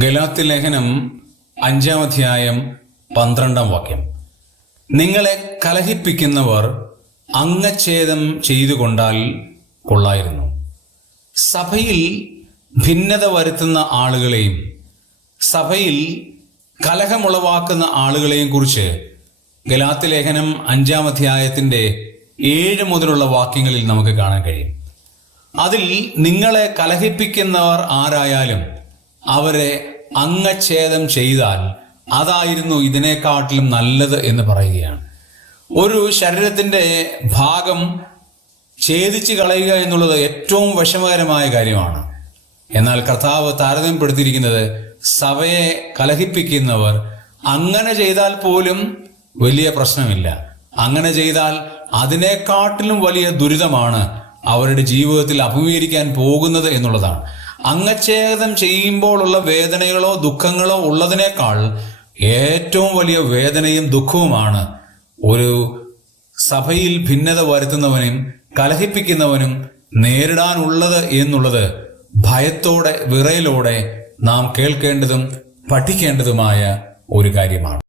ഗലാത്യ ലേഖനം 5-ാം അധ്യായം 12-ാം വാക്യം. നിങ്ങളെ കലഹിപ്പിക്കുന്നവർ അംഗച്ഛേദം ചെയ്തുകൊണ്ടാൽ കൊള്ളായിരുന്നു. സഭയിൽ ഭിന്നത വരുത്തുന്ന ആളുകളെയും സഭയിൽ കലഹമുളവാക്കുന്ന ആളുകളെയും കുറിച്ച് ഗലാത്യ ലേഖനം 5-ാം അധ്യായത്തിന്റെ 7 മുതലുള്ള വാക്യങ്ങളിൽ നമുക്ക് കാണാൻ കഴിയും. അതിൽ നിങ്ങളെ കലഹിപ്പിക്കുന്നവർ ആരായാലും അവരെ അംഗച്ഛേദം ചെയ്താൽ അതായിരുന്നു ഇതിനെക്കാട്ടിലും നല്ലത് എന്ന് പറയുകയാണ്. ഒരു ശരീരത്തിന്റെ ഭാഗം ഛേദിച്ച് കളയുക എന്നുള്ളത് ഏറ്റവും വിഷമകരമായ കാര്യമാണ്. എന്നാൽ കർത്താവ് താരതമ്യപ്പെടുത്തിയിരിക്കുന്നത് സഭയെ കലഹിപ്പിക്കുന്നവർ അങ്ങനെ ചെയ്താൽ പോലും വലിയ പ്രശ്നമില്ല. അങ്ങനെ ചെയ്താൽ അതിനെക്കാട്ടിലും വലിയ ദുരിതമാണ് അവരുടെ ജീവിതത്തിൽ അഭിമുഖീകരിക്കാൻ പോകുന്നത് എന്നുള്ളതാണ്. അംഗച്ഛേദം ചെയ്യുമ്പോഴുള്ള വേദനകളോ ദുഃഖങ്ങളോ ഉള്ളതിനേക്കാൾ ഏറ്റവും വലിയ വേദനയും ദുഃഖവുമാണ് ഒരു സഭയിൽ ഭിന്നത വരുത്തുന്നവനും കലഹിപ്പിക്കുന്നവനും നേരിടാനുള്ളത് എന്നുള്ളത് ഭയത്തോടെ വിറയലോടെ നാം കേൾക്കേണ്ടതും പഠിക്കേണ്ടതുമായ ഒരു കാര്യമാണ്.